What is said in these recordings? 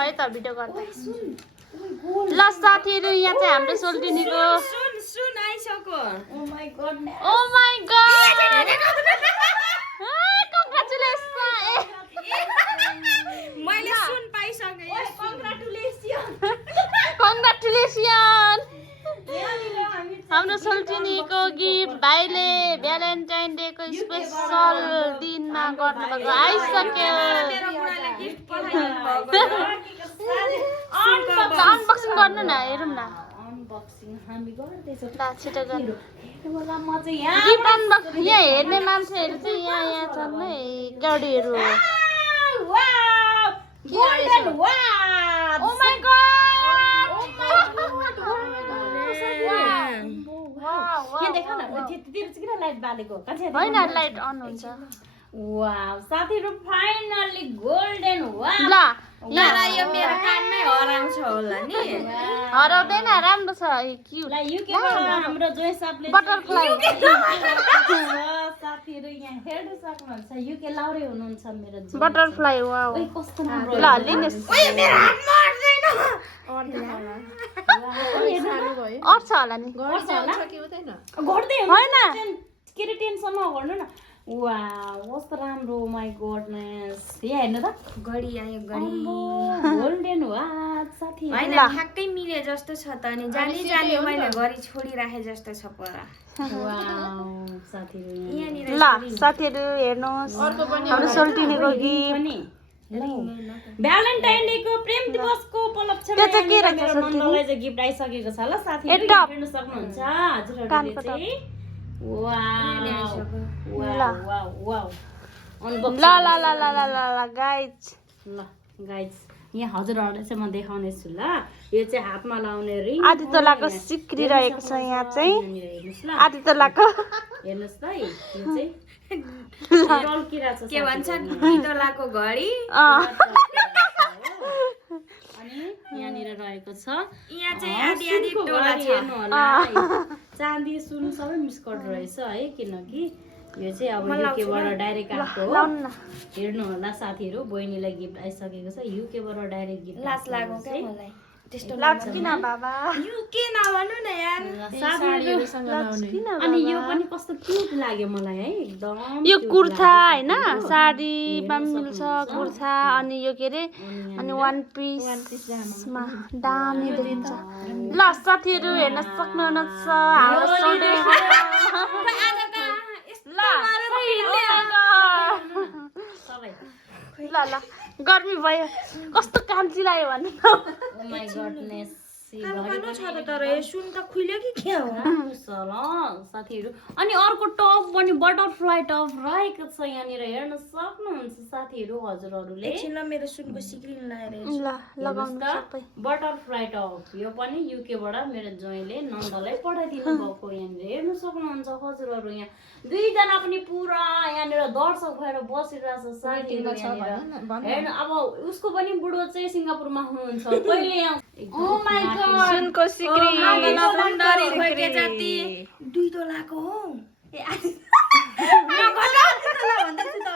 भयो त भिडियो गर्दा ल साथीहरु यहाँ चाहिँ हाम्रो सोल्टिनीको सुन आइसक्यो ओ माय गॉड मैले सुन पाइसके कङ्ग्रेचुलेसन हाम्रो सोल्टिनीको गिफ्ट भाइले भ्यालेन्टाइन डे को स्पेशल दिनमा गर्नुभएको आइसक्यो अनबक्सिङ गर्नु न हेरौँ न अनबक्सिङ हामी गर्दैछौँ ल छिटो गर्नु बेला म चाहिँ यहाँ गिफ्ट अनबक्सिङ यहाँ हेर्ने मान्छेहरू चाहिँ यहाँ छन् है गाडीहरू wow golden watch oh my god यहाँ देख न त्यतिर चाहिँ किन लाइट बालेको होइन लाइट अन हुन्छ वाउ साथीहरु फाइनली गोल्डन वाच ल यहाँ यो मेरो कानमै हराउँछ होला नि हराउँदैन राम्रो छ क्यूट ल युकेबाट हाम्रो जोय सापले बटरफ्लाई साथीहरु यहाँ हेर्न सक्नुहुन्छ युके लाउरे हुनुहुन्छ मेरो जोय बटरफ्लाई वाउ ओइ कस्तो राम्रो ल लिनुस् ओइ मेरो हातमा अट्छ होला नि घट्दै होइन के रे टेन्सन नगर्नु न वाउ कस्तो राम्रो माय गॉडनेस यहाँ हेर्नु त घडी आयो घडी गोल्डन वाच साथी हैन ठ्याक्कै मिले जस्तो छ त अनि जानी जानी मैले घडी छोडिराखे जस्तो छ पर वाउ साथीहरु यहाँनिर ल साथीहरु हेर्नुहोस् हाम्रो सोल्टिनीको गिफ्ट भ्यालेन्टाइन डे को प्रेम दिवसको उपलक्ष्यमा त्यो चाहिँ के रहेछ मेरो सोल्टिनी? मण्डललाई चाहिँ गिफ्ट आइसकेको छ ल साथीहरु टप। हेर्न सक्नुहुन्छ हजुरहरुले चाहिँ वाउ वाउ वाउ वाउ ल ल ल ल ल ल ल गाइज ल गाइज यहाँ हजुरहरुलाई चाहिँ म देखाउने छु ल यो चाहिँ हातमा लाउने रिङ आधी तोलाको सिक्री रहेको छ यहाँ चाहिँ हेर्नुस् ल आधी तोलाको हेर्नुस् त यो चाहिँ टल्किरा छ के भन्छन् इदोलाको घडी अनि यहाँनिर रहेको छ यहाँ चाहिँ आधी आधी सुनको टोला घडी छ हेर्नु होला है। चाँदी सुन सबै मिस्कट रहेछ है किनकि यो चाहिँ अब युकेबाट डाइरेक्ट आएको हो लाउनु न हेर्नु होला साथीहरु बहिनीलाई गिफ्ट आइसकेको छ युकेबाट डाइरेक्ट गिफ्ट लाज लाग्यो क्या मलाई त्यस्तो लाग्छ किन बाबा के नभन्नु न यार किन अनि यो पनि कस्तो क्यूट लाग्यो मलाई है एकदम यो cute कुर्ता लाग्यो। हैन साडीमा मिल्छ कुर्ता अनि यो के रे अनि वान पिसमा दामी देखिन्छ ल साथीहरु हेर्न सक्नुहुनेछ हाम्रो सोल्टिनीको ल ल गर्मी भयो कस्तो काम्ची लाग्यो भन्नु Oh my goodness कालो छ त तर यो सुन त खुल्यो कि के हो साथीहरु अनि अर्को टप पनि बटरफ्लाई टप रहेको छ यहाँनिर हेर्न सक्नुहुन्छ साथीहरु हजुरहरुले एकछिन ल मेरो सुनको सिक्रिन लाएर ल लगाउनु सबै बटरफ्लाई टप यो पनि युकेबाट मेरो जोइले नन्दलाई पठाइदिनु भएको यहाँनिर हेर्न सक्नुहुन्छ हजुरहरु यहाँ दुईजना पनि पुरा यहाँनिर दर्शक भएर बसिरहेछ साथीहरु यहाँनिर हेर्न अब उसको पनि बुढो चाहिँ सिङ्गापुरमा हुनुहुन्छ पहिले यहाँ ओ माय गॉड सुनको सिक्री सुन्दरी भइके जाति 2 तोलाको हो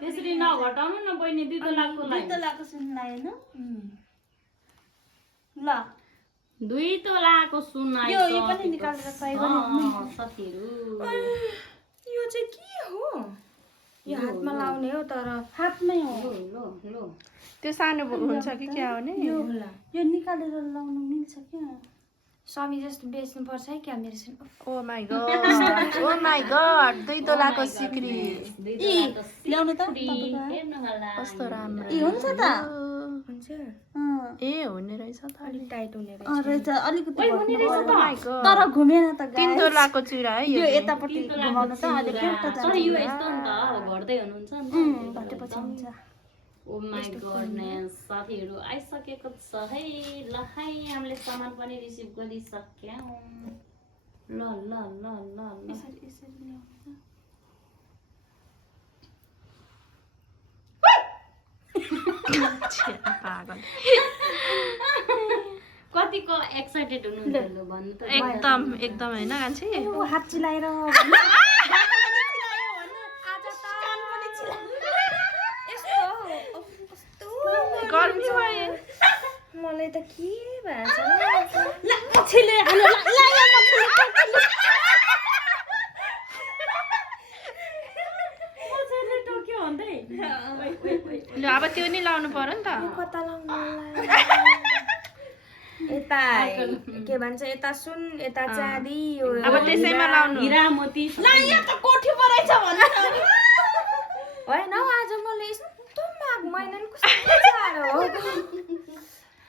त्यसरी नघटाउनु न बहिनी 2 तोलाको लागि 2 तोलाको सुन लाएन ल 2 तोलाको सुन यो पनि निकालेर सही गर्नु साथीहरु यो चाहिँ के हो यो हातमा लाउने हो तर हातमै हो लो लो त्यो सानो हुन्छ कि क्या हो नि यो निकालेर लाउनु मिल्छ क्या स्वामी जस्तो बेच्नु पर्छ है क्या मेरो सुन ओ माय गॉड 2 तोलाको सिक्री ल्याउनु त हेर्नु होला कस्तो राम्रो ए हुन्छ त हुन्छ ए हुने रहेछ त अलिक टाइट हुने रहेछ रहेछ अलिकति ओ माय गॉड तर घुमेन त 3 तोलाको चुरा है यो यो यतापट्टि घुमाउनु त अलिक एउटा तर यो यस्तो नि त अब घट्दै हुनुहुन्छ नि त घटेपछि हुन्छ ओ माय गॉडनेस साथीहरु आइसकेको छ है ल है हामीले सामान पनि रिसिभ गरिसक्यौं ल ल ल ल ल यसरी ल्याउनु पागल कतिको एक्साइटेड हुनुहुन्छ लु भन्नु त एकदम हैन कान्छी त हात चिलाएर गर्मी भयो मलाई त के भएछ टोक्यो भन्दै ल अब त्यो नि लाउनु पर्यो नि त कता लाउनु यता के भन्छ यता सुन यता चाँदी यो अब त्यसैमा लाउनु हिरा मोती होइन आज मलाई यस्तो माग महिना नि कस्तो साह्रो हो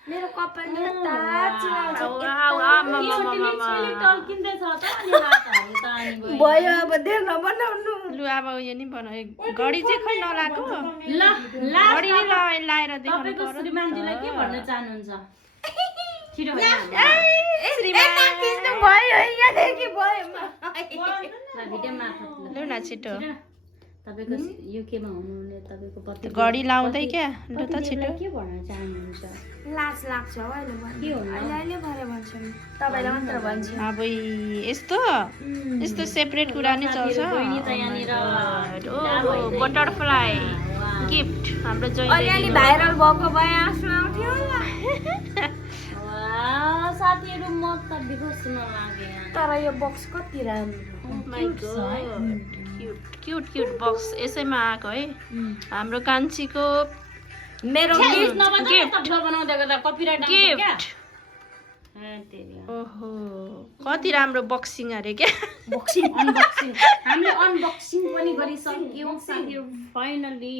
मेरो कपाल यता चिलाउँछ टल्किँदैछ त अनि हातहरू त अनि गयो भयो अब धेर नबनाउनु लु अब यो नि बनाऊ घडी चाहिँ खै नलाएको ल घडी नै लाएर देखाउनु तपाईको पर्यो श्रीमानजीलाई के भन्न चाहनुहुन्छ छिटो भयो यहाँदेखि भयो भिडियोमा लु न छिटो तपाईको युकेमा हुनुहुने तपाईको पति घडी लाउँदै क्या लु त छिटो के भन्न चाहनुहुन्छ लाज लाग्छ हो अहिले के हो अहिले भरे भन्छु नि तपाईँलाई मात्र भन्छु अब यस्तो यस्तो सेपरेट कुरा नै चल्छ बहिनी त यहाँनिर बटरफ्लाई गिफ्ट हाम्रो अलिअलि जहिले भाइरल भएको भए आँसु आउँथ्यो होला साथीहरू म त बिहोस हुन लागे तर यो बक्स कति राम्रो क्युट क्युट बक्स यसैमा आएको है हाम्रो कान्छीको मेरो गिफ्ट बनाउँदै गर्दा कपिराइट आउँछ क्या गिफ्ट ओहो कति राम्रो बक्सिङ अरे क्या बक्सिङ अनबक्सिङ हामीले अनबक्सिङ पनि गरिसक्यौँ साथीहरू फाइनली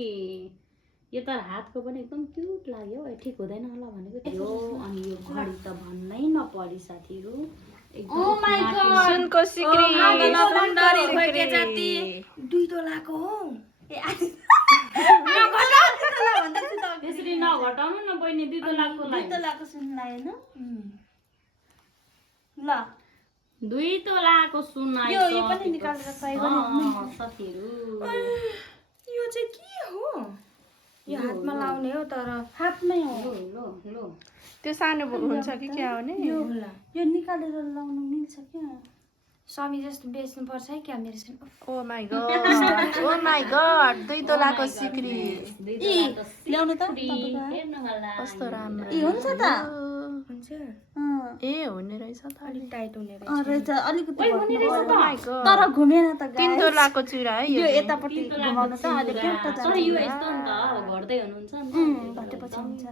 यो त हातको पनि एकदम क्युट लाग्यो ठिक हुँदैन होला भनेको थियो अनि यो घडी त भन्नै नपरी साथीहरू सुनको सिक्री दुई तोलाको हो त्यसरी नघटाउनु न बहिनी 2 तोलाको ल 2 तोलाको सुन यो पनि निकालेर साथीहरू यो चाहिँ के हो यो हातमा लाउने हो तर हातमै हो लो त्यो सानो हुन्छ कि क्या हो नि यो निकालेर लाउनु मिल्छ क्या स्वामी जस्तो बेच्नु पर्छ है क्या मेरो ओ माय गॉड 2 तोलाको सिक्री ल्याउनु त कस्तो राम्रो हुन्छ त हुन्छ ए हुने रहेछ त अलिक टाइट हुने रहेछ अलिकति तर घुमेन त 3 तोलाको चुरा है यो यतापट्टि घुमाउनु त अलिक एउटा तर यो यस्तो नि त घट्दै हुनुहुन्छ नि घटेपछि हुन्छ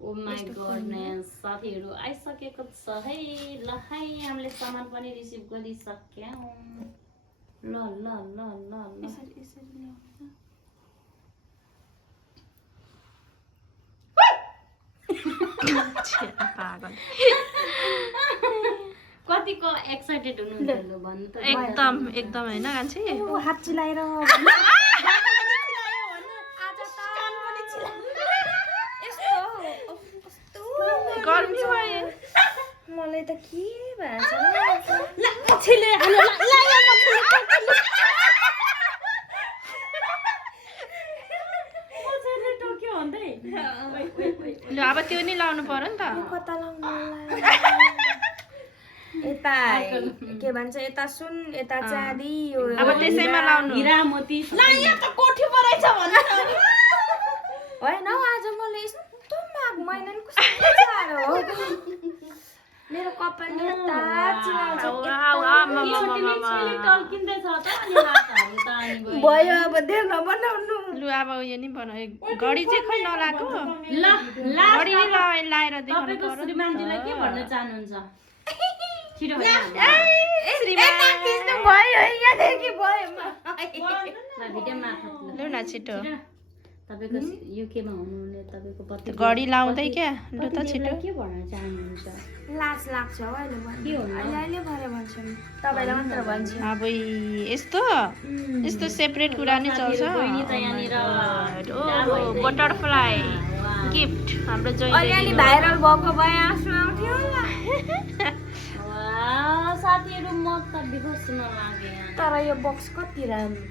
ओ माय गॉडनेस साथीहरू आइसकेको छ है ल है हामीले सामान पनि रिसिभ गरिसक्यौँ ल ल ल ल ल पागल कतिको एक्साइटेड हुनुहुन्छ लु भन्नु त एकदम हैन कान्छी हात चिलाएर गर्मी भयो मलाई त के भएछ टोक्यो भन्दै ल अब त्यो नि लाउनु पर्यो नि त कता लाउनु यता के भन्छ यता सुन यता चाँदी यो अब त्यसैमा लाउनु हिरा मोती होइन आज मलाई यस्तो माग महिना नि कस्तो साह्रो हो मेरो कपाल यता चिलाउँछ टल्किँदैछ त अनि हातहरू त अनि गयो भयो अब धेर नबनाउनु लु अब यो नि बनाऊ घडी चाहिँ खै नलाएको ल घडी नै लाएर देखाउनु तपाईको पर्यो श्रीमानजीलाई के भन्न चाहनुहुन्छ छिटो भयो यहाँदेखि भयो भिडियोमा लु न छिटो तपाईको युकेमा हुनुहुने तपाईको पति घडी लाउँदै क्या लु त छिटो के भन्न चाहनुहुन्छ लाज लाग्छ हो अहिले के हो अहिले भरे भन्छु नि तपाईँलाई मात्र भन्छु अब यस्तो सेपरेट कुरा नै चल्छ बहिनी त यहाँनिर बटरफ्लाई गिफ्ट हाम्रो जहिले अलिअलि भाइरल भएको भए आँसु आउँथ्यो होला साथीहरू म त बिहोस हुन लागे तर यो बक्स कति राम्रो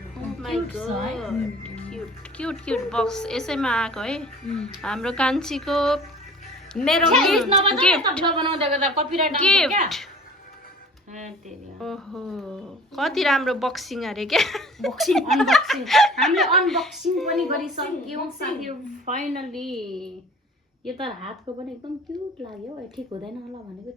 क्युट बक्स यसैमा आएको है हाम्रो कान्छीको मेरो गिफ्ट बनाउँदै गर्दा कपिराइट आउँछ क्या ओहो कति राम्रो बक्सिङ अरे क्या बक्सिङ अनबक्सिङ हामीले अनबक्सिङ पनि गरिसक्यौँ साथीहरू फाइनली यो त हातको पनि एकदम क्युट लाग्यो ठिक हुँदैन होला भनेको